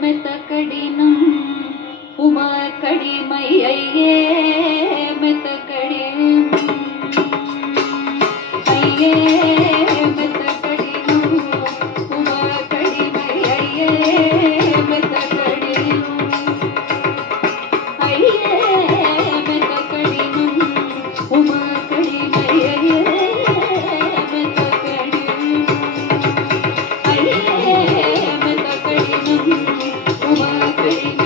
மெத்தக்கடினும் உமக்கடிமை ஐயே மெத்தக்கடினும் ஐயே மெத்தக்கடினும் உமக்கடிமை ஐயே மெத்தக்கடினும் ஐயே மெத்தக்கடினும் உமக்கடிமை ஐயே மெத்தக்கடினும் ஐயே மெத்தக்கடினும் உமக்கடிமை